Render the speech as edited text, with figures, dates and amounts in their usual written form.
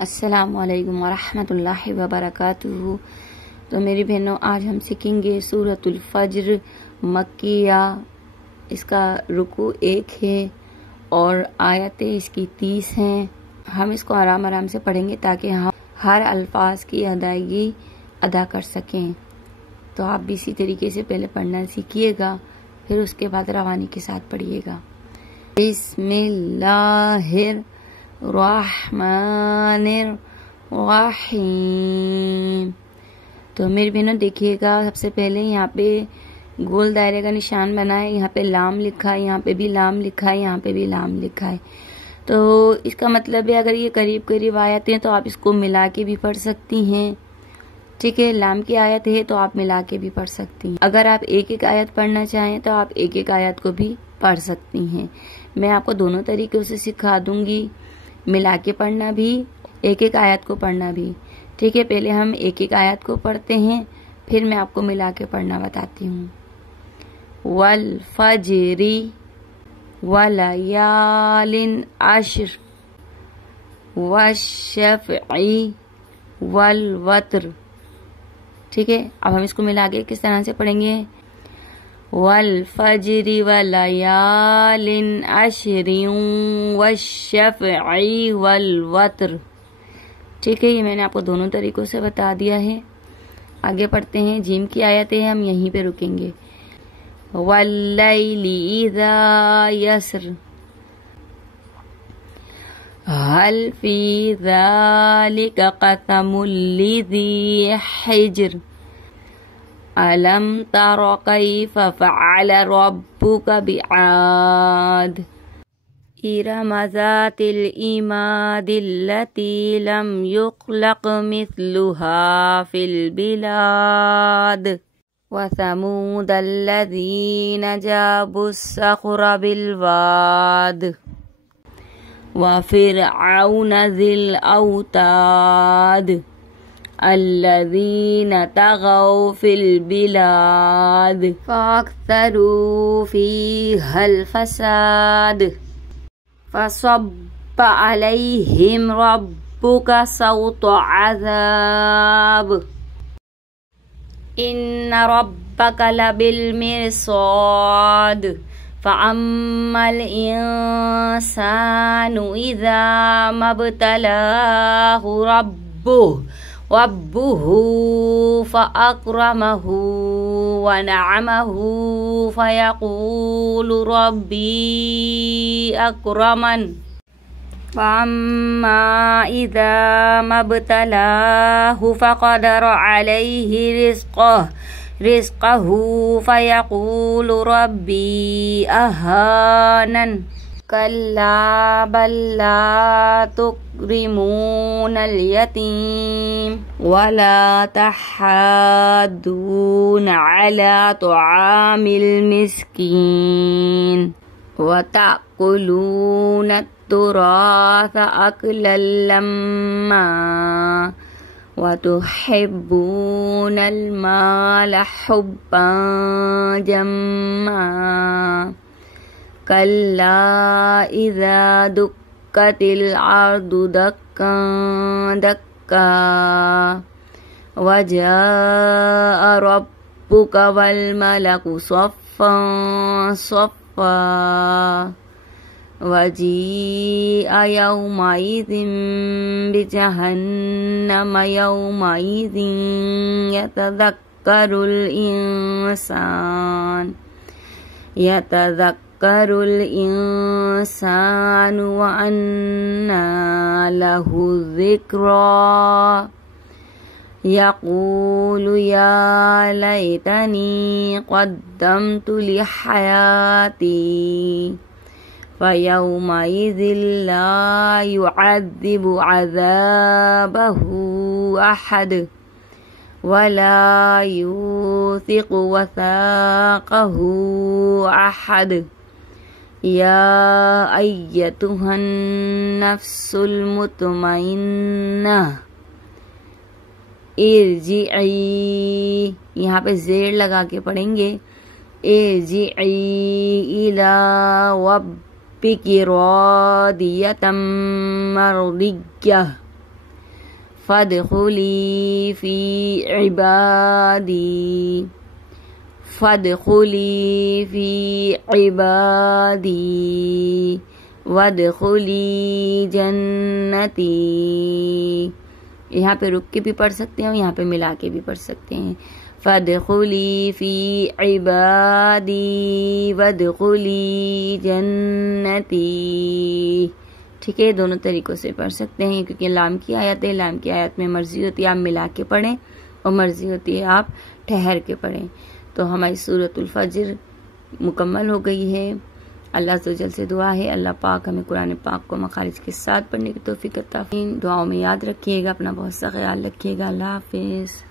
السلام علیکم ورحمۃ اللہ وبرکاتہ۔ تو میری بہنوں، آج ہم سیکھیں گے سورۃ الفجر مکیہ۔ اس کا رکوع 1 ہے اور آیتیں اس کی 30 ہیں۔ ہم اس کو آرام آرام سے پڑھیں گے تاکہ ہم ہر الفاظ کی ادائیگی ادا کر سکیں۔ تو آپ بھی اسی طریقے سے پہلے پڑھنا سیکھیے گا، پھر اس کے بعد روانی کے ساتھ پڑھیے گا۔ بسم اللہ الرحمن الرحیم۔ تو میری بہنوں دیکھیے گا، سب سے پہلے یہاں پہ گول دائرے کا نشان بنا ہے، یہاں پہ لام لکھا ہے، یہاں پہ بھی لام لکھا ہے، یہاں پہ بھی لام لکھا ہے۔ تو اس کا مطلب ہے اگر یہ قریب قریب آیتیں ہیں تو آپ اس کو ملا کے بھی پڑھ سکتی ہیں، ٹھیک ہے۔ لام کی آیت ہے تو آپ ملا کے بھی پڑھ سکتی ہیں۔ اگر آپ ایک ایک آیت پڑھنا چاہیں تو آپ ایک ایک آیت کو بھی پڑھ سکتی ہیں۔ میں آپ کو دونوں طریقوں سے سکھا دوں گی، ملا کے پڑھنا بھی، ایک ایک آیت کو پڑھنا بھی، ٹھیک ہے۔ پہلے ہم ایک ایک آیت کو پڑھتے ہیں، پھر میں آپ کو ملا کے پڑھنا بتاتی ہوں۔ والفجر ولیال عشر والشفع والوتر، ٹھیک ہے۔ اب ہم اس کو ملا کے کس طرح سے پڑھیں گے؟ والفجر ولیال عشر والشفع والوتر، ٹھیک ہے۔ یہ میں نے آپ کو دونوں طریقوں سے بتا دیا ہے۔ آگے پڑھتے ہیں، جیم کی آیتیں ہم یہیں پہ رکیں گے۔ واللیل اذا یسر هل فی ذلک قسم لذی حجر ألم تر كيف فعل ربك بعاد إرم ذات العماد التي لم يخلق مثلها في البلاد وثمود الذين جابوا الصخر بالواد وفرعون ذي الأوتاد الذين طغوا في البلاد فأكثروا فيها الفساد فصب عليهم ربك صوت عذاب إن ربك لبالمرصاد فأما الإنسان إذا ما ابتلاه ربه فأكرمه ونعمه فيقول ربي أكرمن وأما إذا ما ابتلاه فقدر عليه رزقه فيقول ربي أهانن كلا بل لا تكرمون اليتيم ولا تحاضون على طعام المسكين وتأكلون التراث أكلا لما وتحبون المال حبا جما كلا إذا دكت الأرض دكا دكا وجاء ربك والملك صفا صفا وجيء يومئذ بجهنم يومئذ يتذكر الإنسان وأنى له الذكرى يقول يا ليتني قدمت لحياتي فيومئذ لا يعذب عذابه أحد ولا يوثق وثاقه أحد يا أيتها النفس المطمئنة ارجعی، یہاں پہ زیر لگا کے پڑھیں گے، ارجعی الی ربک راضیۃ مرضیہ فادخلی فی عبادی، فادخلی فی عبادی وادخلی جنتی۔ یہاں پہ رک کے بھی پڑھ سکتے ہیں اور یہاں پہ ملا کے بھی پڑھ سکتے ہیں، فادخلی فی عبادی وادخلی جنتی۔ ٹھیک ہے، دونوں طریقوں سے پڑھ سکتے ہیں کیونکہ لام کی آیت ہے، لام کی آیت میں مرضی ہوتی ہے آپ ملا کے پڑھیں اور مرضی ہوتی ہے آپ ٹھہر کے پڑھیں۔ تو ہماری سورۃ الفجر مکمل ہو گئی ہے۔ اللہ عز و جل سے دعا ہے اللہ پاک ہمیں قرآن پاک کو مخارج کے ساتھ پڑھنے کی توفیق عطا فرمائے۔ دعاؤں میں یاد رکھیے گا، اپنا بہت سا خیال رکھیے گا۔ اللہ حافظ۔